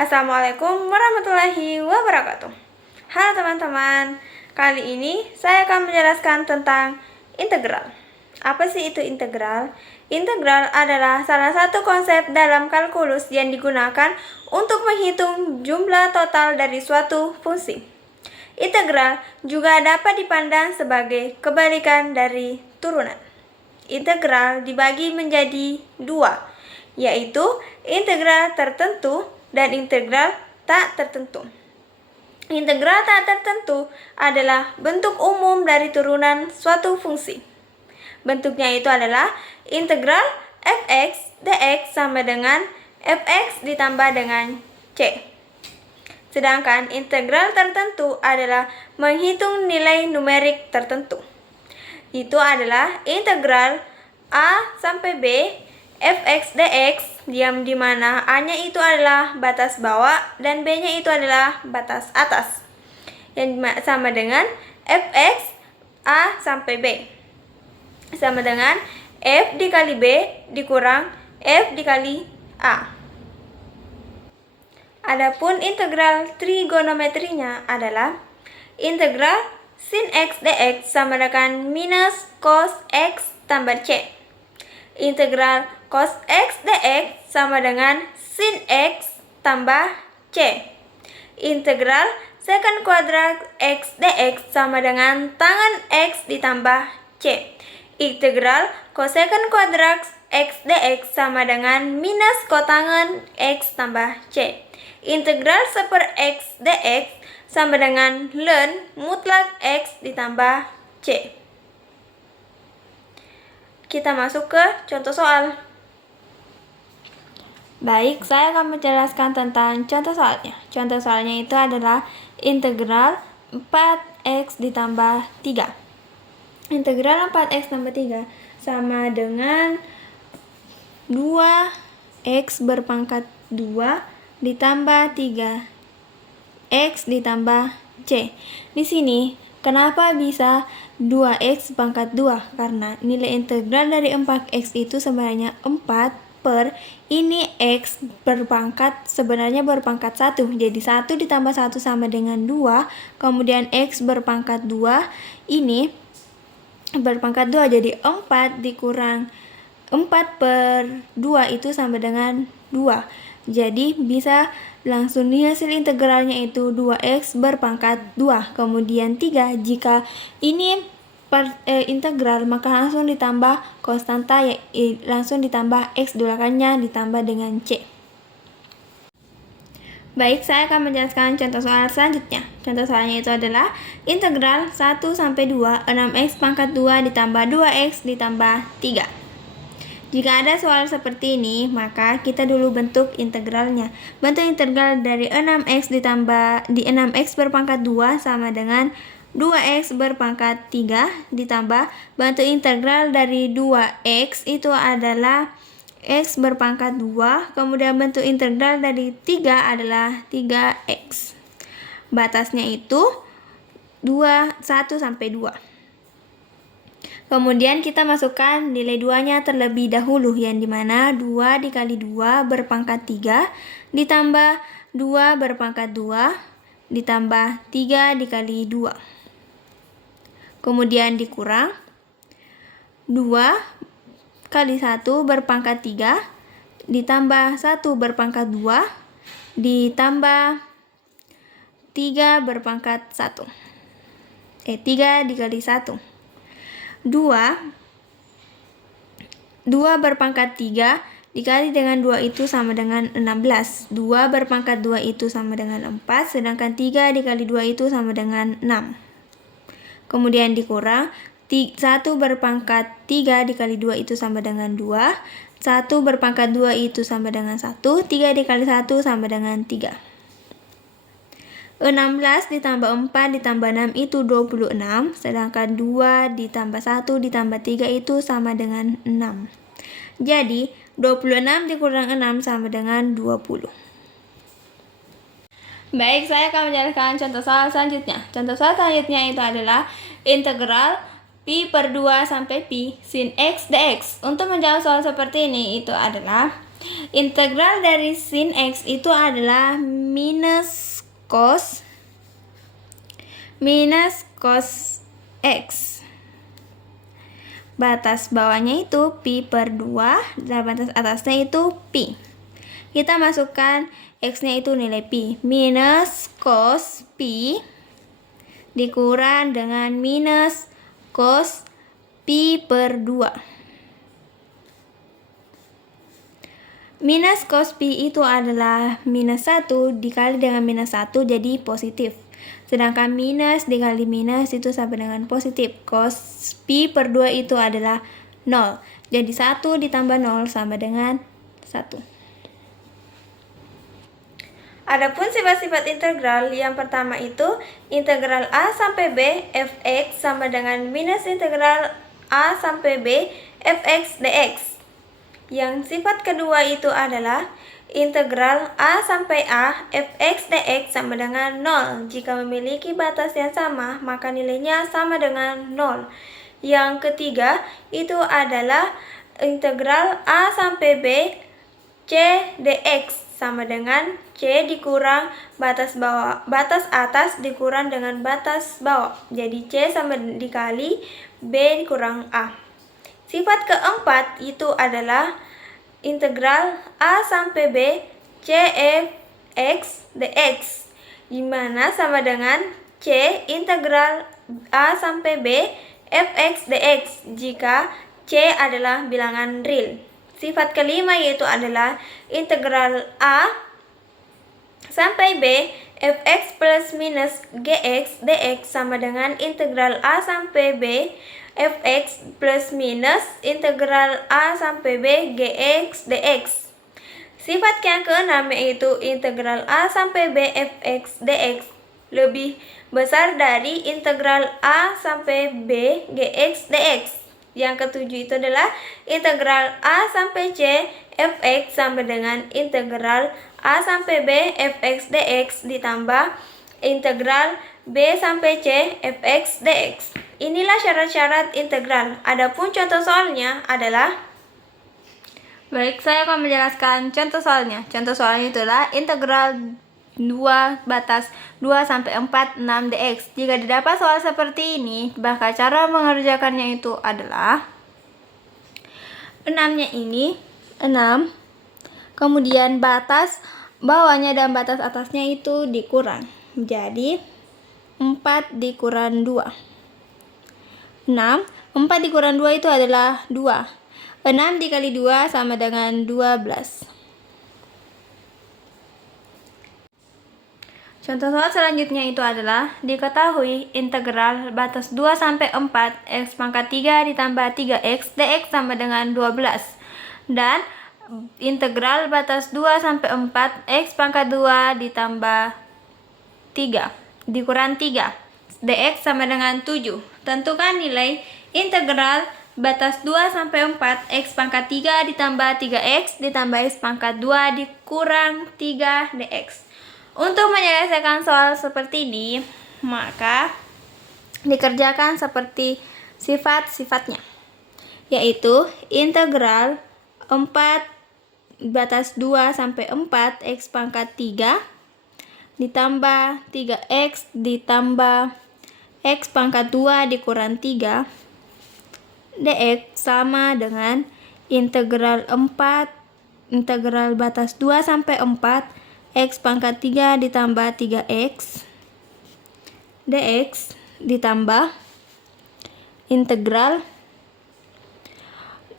Assalamualaikum warahmatullahi wabarakatuh. Halo teman-teman, kali ini saya akan menjelaskan tentang integral. Apa sih itu integral? Integral adalah salah satu konsep dalam kalkulus yang digunakan untuk menghitung jumlah total dari suatu fungsi. Integral juga dapat dipandang sebagai kebalikan dari turunan. Integral dibagi menjadi dua, yaitu integral tertentu dan integral tak tertentu. Integral tak tertentu adalah bentuk umum dari turunan suatu fungsi. Bentuknya itu adalah integral fx dx sama dengan fx ditambah dengan c. Sedangkan integral tertentu adalah menghitung nilai numerik tertentu. Itu adalah integral a sampai b fx dx diam di mana a-nya itu adalah batas bawah dan b-nya itu adalah batas atas. Yang sama dengan fx a sampai b sama dengan f dikali b dikurang f dikali a. Adapun integral trigonometrinya adalah integral sin x dx sama dengan minus cos x tambah c. Integral cos x dx sama dengan sin x tambah c. Integral secant kuadrat x dx sama dengan tangan x ditambah c. Integral cosecant kuadrat x dx sama dengan minus kotangan x tambah c. Integral seper x dx sama dengan ln mutlak x ditambah c. Kita masuk ke contoh soal. Baik, saya akan menjelaskan tentang contoh soalnya. Contoh soalnya itu adalah integral 4x ditambah 3. Integral 4x tambah 3 sama dengan 2x berpangkat 2 ditambah 3x ditambah c. Di sini kenapa bisa 2x pangkat 2? Karena nilai integral dari 4x itu sebenarnya 4 per ini x berpangkat sebenarnya berpangkat 1. Jadi 1 ditambah 1 sama dengan 2. Kemudian x berpangkat 2 ini berpangkat 2. Jadi 4 dikurang 4 per 2 itu sama dengan 2. Jadi bisa langsung hasil integralnya itu 2x berpangkat 2. Kemudian 3, jika ini integral maka langsung ditambah konstanta langsung ditambah x dolakannya ditambah dengan c. Baik, saya akan menjelaskan contoh soal selanjutnya. Contoh soalnya itu adalah integral 1 sampai 2 6x pangkat 2 ditambah 2x ditambah 3. Jika ada soal seperti ini, maka kita dulu bentuk integralnya. Bentuk integral dari 6x ditambah 6x berpangkat 2 sama dengan 2x berpangkat 3 ditambah bentuk integral dari 2x itu adalah x berpangkat 2, kemudian bentuk integral dari 3 adalah 3x. Batasnya itu 1 sampai 2. Kemudian kita masukkan nilai 2-nya terlebih dahulu, yang dimana 2 dikali 2 berpangkat 3 ditambah 2 berpangkat 2 ditambah 3 dikali 2. Kemudian dikurang 2 kali 1 berpangkat 3 ditambah 1 berpangkat 2 ditambah 3 berpangkat 1. 3 dikali 1. 2 berpangkat 3 dikali dengan 2 itu sama dengan 16. 2 berpangkat 2 itu sama dengan 4, sedangkan 3 dikali 2 itu sama dengan 6. Kemudian dikurang 1 berpangkat 3 dikali 2 itu sama dengan 2. 1 berpangkat 2 itu sama dengan 1. 3 dikali 1 sama dengan 3. 16 ditambah 4 ditambah 6 itu 26. Sedangkan 2 ditambah 1 ditambah 3 itu sama dengan 6. Jadi 26 dikurang 6 sama dengan 20. Baik, saya akan menjelaskan contoh soal selanjutnya. Contoh soal selanjutnya itu adalah integral pi per 2 sampai pi sin x dx. Untuk menjawab soal seperti ini itu adalah Integral dari sin X itu adalah minus cos X. Batas bawahnya itu pi per 2 dan batas atasnya itu pi. Kita masukkan X-nya itu nilai pi. Minus cos pi dikurang dengan minus cos pi per 2. Minus cos pi itu adalah minus 1 dikali dengan minus 1 jadi positif. Sedangkan minus dikali minus itu sama dengan positif. Cos pi per 2 itu adalah 0. Jadi 1 ditambah 0 sama dengan 1. Adapun sifat-sifat integral, yang pertama itu integral A sampai B fx sama dengan minus integral A sampai B fx dx. Yang sifat kedua itu adalah integral A sampai A fx dx sama dengan 0. Jika memiliki batas yang sama, maka nilainya sama dengan 0. Yang ketiga itu adalah integral A sampai B c dx sama dengan c dikurang batas atas dikurang dengan batas bawah. Jadi c sama dikali b dikurang a. Sifat keempat itu adalah integral A sampai B cfx dx, di mana sama dengan c integral A sampai B fx dx jika c adalah bilangan real. Sifat kelima yaitu adalah integral A sampai B fx plus minus gx dx sama dengan integral A sampai B fx plus minus integral A sampai B gx dx. Sifat yang keenam yaitu integral A sampai B fx dx lebih besar dari integral A sampai B gx dx. Yang ketujuh itu adalah integral A sampai C fx sama dengan integral A sampai B fx dx ditambah integral B sampai C fx dx. Inilah syarat-syarat integral. Adapun contoh soalnya adalah, baik, saya akan menjelaskan contoh soalnya. Contoh soalnya itulah integral 2 batas 2 sampai 4 6 dx. Jika didapat soal seperti ini, maka cara mengerjakannya itu adalah 6-nya ini 6, kemudian batas bawahnya dan batas atasnya itu dikurang. Jadi 4 dikurang 2. 6, 4 dikurang 2 itu adalah 2. 6 dikali 2 sama dengan 12. Contoh soal selanjutnya itu adalah diketahui integral batas 2 sampai 4 x pangkat 3 ditambah 3x dx sama dengan 12 dan integral batas 2 sampai 4 x pangkat 2 ditambah 3 dikurang 3 dx sama dengan 7. Tentukan nilai integral batas 2 sampai 4 x pangkat 3 ditambah 3x ditambah x pangkat 2 dikurang 3 dx. Untuk menyelesaikan soal seperti ini, maka dikerjakan seperti sifat-sifatnya, yaitu integral 4 batas 2 sampai 4 x pangkat 3 ditambah 3x ditambah x pangkat 2 dikurang 3 dx sama dengan integral 4 integral batas 2 sampai 4 x pangkat 3 ditambah 3x dx ditambah integral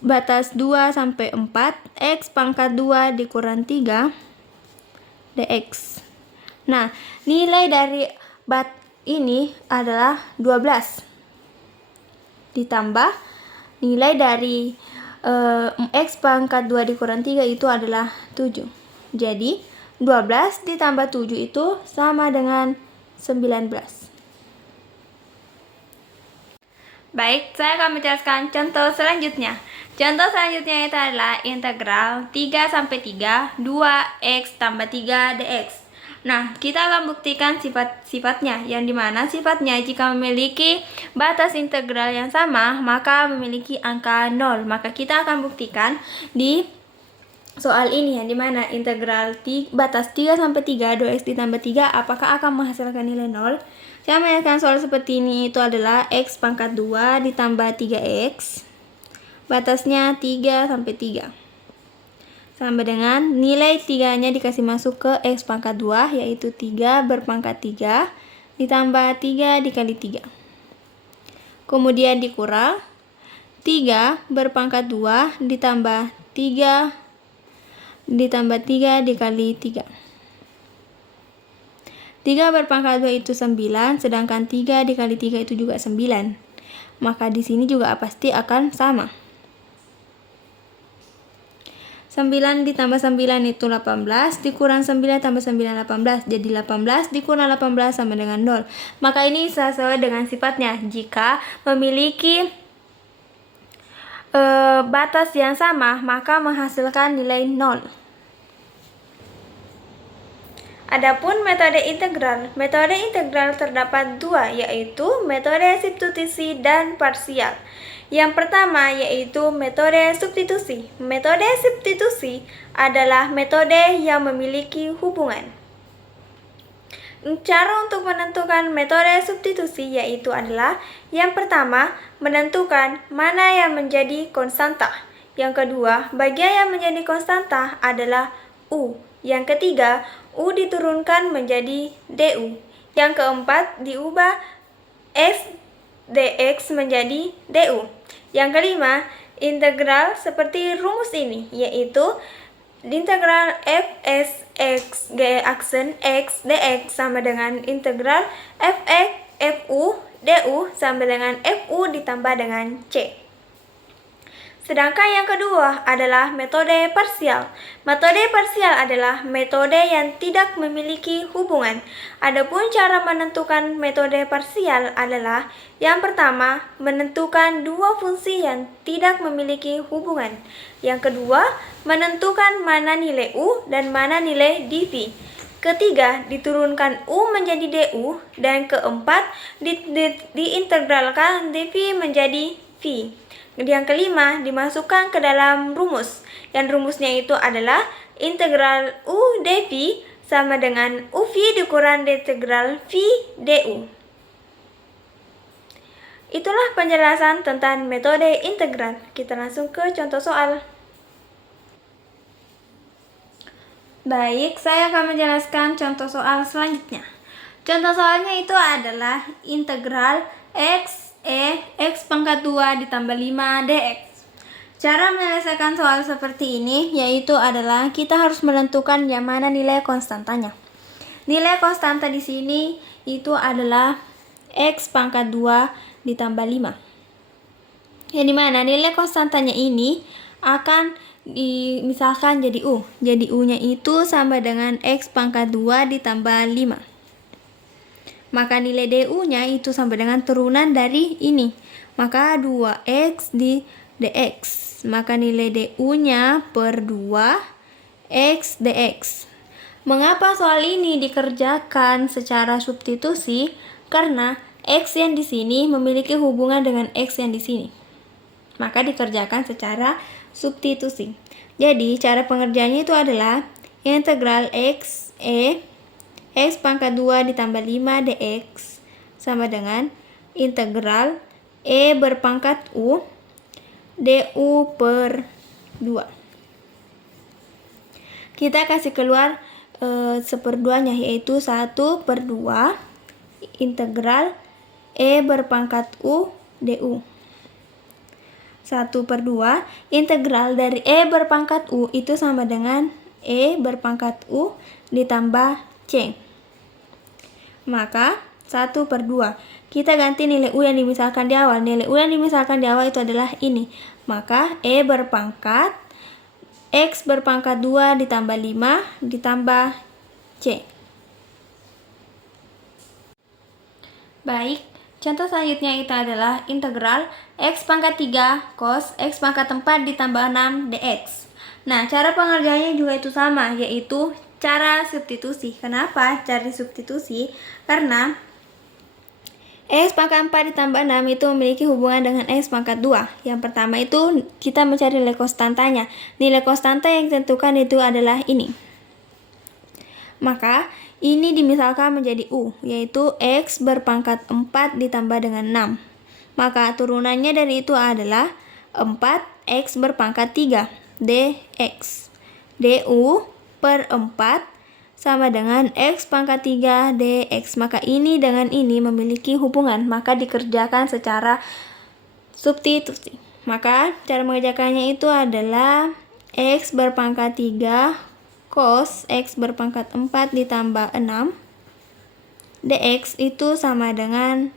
batas 2 sampai 4 x pangkat 2 dikurang 3 dx. Nah, nilai dari ini adalah 12 ditambah nilai dari x pangkat 2 dikurang 3 itu adalah 7. Jadi 12 ditambah 7 itu sama dengan 19. Baik, saya akan menjelaskan contoh selanjutnya. Contoh selanjutnya itu adalah integral 3 sampai 3 2x tambah 3 dx. Nah, kita akan buktikan sifat-sifatnya, yang dimana sifatnya jika memiliki batas integral yang sama, maka memiliki angka 0. Maka kita akan buktikan di soal ini yang dimana integral batas 3 sampai 3 2x ditambah 3 apakah akan menghasilkan nilai 0? Saya menyatakan soal seperti ini itu adalah x pangkat 2 ditambah 3x batasnya 3 sampai 3 sama dengan nilai 3 nya dikasih masuk ke x pangkat 2 yaitu 3 berpangkat 3 ditambah 3 dikali 3 kemudian dikurang 3 berpangkat 2 ditambah 3 dikali 3. 3 berpangkat 2 itu 9, sedangkan 3 dikali 3 itu juga 9. Maka di sini juga pasti akan sama. 9 ditambah 9 itu 18, dikurang 9 tambah 9 18. Jadi 18 dikurang 18 sama dengan 0. Maka ini sesuai dengan sifatnya. Jika memiliki batas yang sama, maka menghasilkan nilai 0. Adapun metode integral terdapat dua, yaitu metode substitusi dan parsial. Yang pertama yaitu metode substitusi. Metode substitusi adalah metode yang memiliki hubungan. Cara untuk menentukan metode substitusi yaitu adalah yang pertama, menentukan mana yang menjadi konstanta. Yang kedua, bagian yang menjadi konstanta adalah U. Yang ketiga, U diturunkan menjadi DU. Yang keempat, diubah S dx menjadi DU. Yang kelima, integral seperti rumus ini, yaitu integral fs x g aksen x dx sama dengan integral fx fu du sama dengan fu ditambah dengan c. Sedangkan yang kedua adalah metode parsial. Metode parsial adalah metode yang tidak memiliki hubungan. Adapun cara menentukan metode parsial adalah yang pertama, menentukan dua fungsi yang tidak memiliki hubungan. Yang kedua, menentukan mana nilai U dan mana nilai dV. Ketiga, diturunkan U menjadi DU. Dan keempat, diintegralkan dV menjadi V. Yang kelima, dimasukkan ke dalam rumus. Yang rumusnya itu adalah integral U dV sama dengan UV dikurang integral V du. Itulah penjelasan tentang metode integral. Kita langsung ke contoh soal. Baik, saya akan menjelaskan contoh soal selanjutnya. Contoh soalnya itu adalah integral x pangkat 2 ditambah 5 dx. Cara menyelesaikan soal seperti ini yaitu adalah kita harus menentukan yang mana nilai konstantanya. Nilai konstanta di sini itu adalah x pangkat 2 ditambah 5. Yang dimana nilai konstantanya ini akan misalkan jadi U. Jadi U-nya itu sama dengan x pangkat 2 ditambah 5. Maka nilai DU-nya itu sama dengan turunan dari ini. Maka 2x di dx. Maka nilai DU-nya per 2x dx. Mengapa soal ini dikerjakan secara substitusi? Karena x yang di sini memiliki hubungan dengan x yang di sini. Maka dikerjakan secara substitusi. Jadi cara pengerjaannya itu adalah integral x pangkat 2 ditambah 5 dx sama dengan integral berpangkat u du per 2. Kita kasih keluar seperduanya yaitu 1 per 2 integral berpangkat u du. 1 per 2 integral dari berpangkat u itu sama dengan berpangkat u ditambah c. Maka 1 per 2. Kita ganti nilai U yang dimisalkan di awal. Nilai U yang dimisalkan di awal itu adalah ini. Maka berpangkat X berpangkat 2 ditambah 5 ditambah C. Baik, contoh selanjutnya itu adalah integral X pangkat 3 cos X pangkat 4 ditambah 6 dx. Nah, cara pengerjaannya juga itu sama, yaitu cara substitusi. Kenapa cari substitusi? Karena X pangkat 4 ditambah 6 itu memiliki hubungan dengan X pangkat 2. Yang pertama itu kita mencari nilai konstantanya. Nilai konstanta yang ditentukan itu adalah ini. Maka ini dimisalkan menjadi U, yaitu X berpangkat 4 ditambah dengan 6. Maka turunannya dari itu adalah 4X berpangkat 3, dx. du per 4 sama dengan X pangkat 3 dx. Maka ini dengan ini memiliki hubungan, maka dikerjakan secara substitusi. Maka cara mengerjakannya itu adalah X berpangkat 3 cos X berpangkat 4 ditambah 6 dx itu sama dengan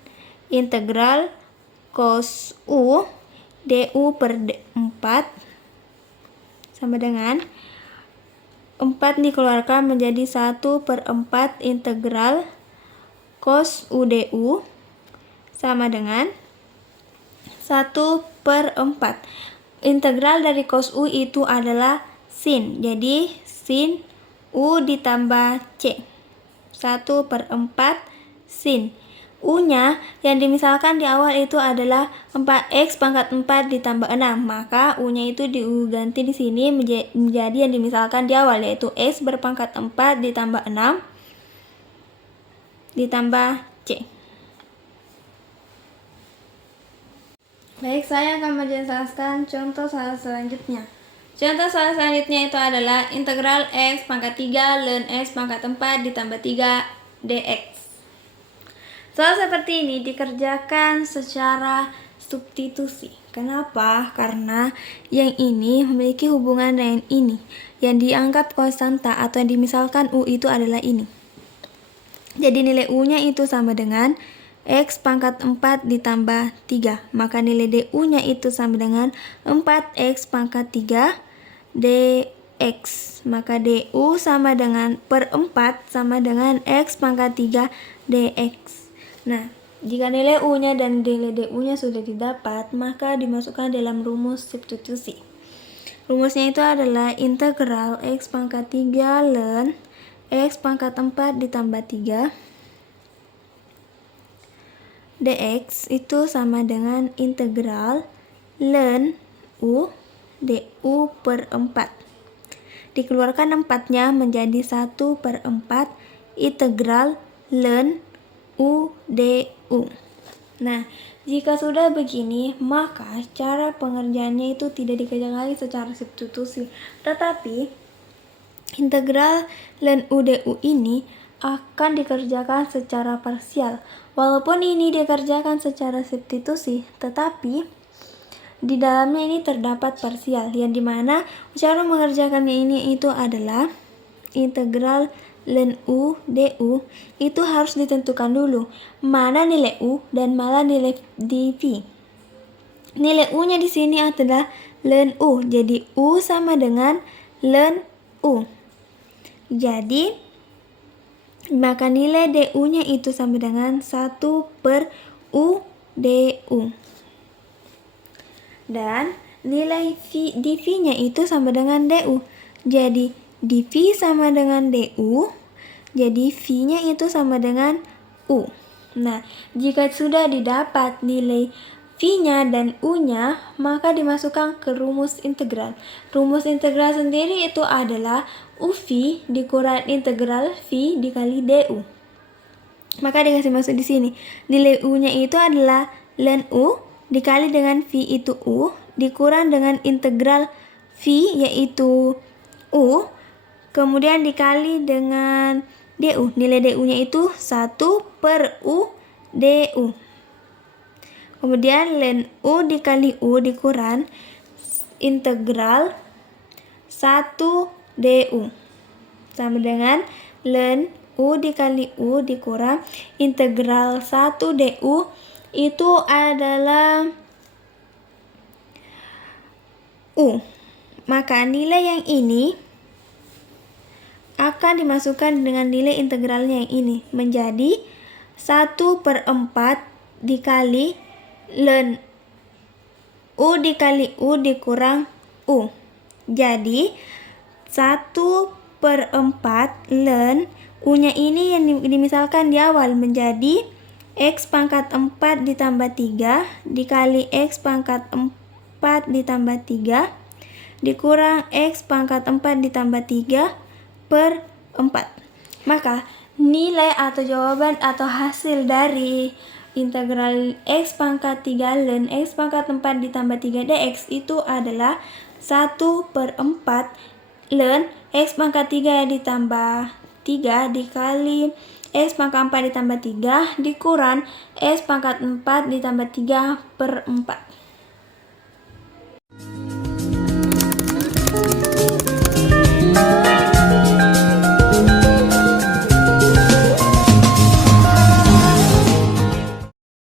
integral cos U du per 4 sama dengan 4 dikeluarkan menjadi 1 per 4 integral cos U du sama dengan 1 per 4. Integral dari cos U itu adalah sin. Jadi sin U ditambah C. 1 per 4 sin. U-nya yang dimisalkan di awal itu adalah 4X pangkat 4 ditambah 6. Maka U-nya itu diganti di sini menjadi yang dimisalkan di awal, yaitu X berpangkat 4 ditambah 6 ditambah C. Baik, saya akan menjelaskan contoh soal selanjutnya. Contoh soal selanjutnya itu adalah integral X pangkat 3 ln X pangkat 4 ditambah 3 dx. Soal seperti ini dikerjakan secara substitusi. Kenapa? Karena yang ini memiliki hubungan dengan ini, yang dianggap konstanta atau yang dimisalkan U itu adalah ini. Jadi nilai U-nya itu sama dengan X pangkat 4 ditambah 3. Maka nilai du-nya itu sama dengan 4X pangkat 3 dx. Maka du sama dengan per 4 sama dengan X pangkat 3 dx. Nah, jika nilai U-nya dan nilai du-nya sudah didapat, maka dimasukkan dalam rumus substitusi. Rumusnya itu adalah integral X pangkat 3 ln X pangkat 4 ditambah 3 dx itu sama dengan integral ln U du per 4. Dikeluarkan 4-nya menjadi 1 per 4 integral ln U du. Nah, jika sudah begini, maka cara pengerjaannya itu tidak dikerjakan lagi secara substitusi, tetapi integral ln U du ini akan dikerjakan secara parsial. Walaupun ini dikerjakan secara substitusi, tetapi di dalamnya ini terdapat parsial, yang dimana cara mengerjakannya ini itu adalah integral ln U du itu harus ditentukan dulu mana nilai U dan mana nilai dv. Nilai U-nya di sini adalah ln U, jadi U sama dengan ln U. Jadi maka nilai du-nya itu sama dengan 1 per U du. Dan nilai dv-nya itu sama dengan du. Jadi dv sama dengan du, jadi v-nya itu sama dengan U. Nah, jika sudah didapat nilai v-nya dan u-nya, maka dimasukkan ke rumus integral. Rumus integral sendiri itu adalah uv dikurang integral v dikali du. Maka dikasih masuk di sini. Nilai u-nya itu adalah ln u dikali dengan v itu u dikurang dengan integral v yaitu u, kemudian dikali dengan du. Nilai du-nya itu 1 per u du. Kemudian ln u dikali u dikurang integral 1 du sama dengan ln u dikali u dikurang integral 1 du itu adalah u. Maka nilai yang ini akan dimasukkan dengan nilai integralnya yang ini menjadi 1 per 4 dikali ln u dikali u dikurang u. Jadi 1 per 4 ln u-nya ini yang dimisalkan di awal menjadi X pangkat 4 ditambah 3 dikali X pangkat 4 ditambah 3 dikurang X pangkat 4 ditambah 3 per 4. Maka nilai atau jawaban atau hasil dari integral X pangkat 3 ln X pangkat 4 ditambah 3 dx itu adalah 1/4 ln X pangkat 3 ditambah 3 dikali X pangkat 4 ditambah 3 dikurang X pangkat 4 ditambah 3 per 4.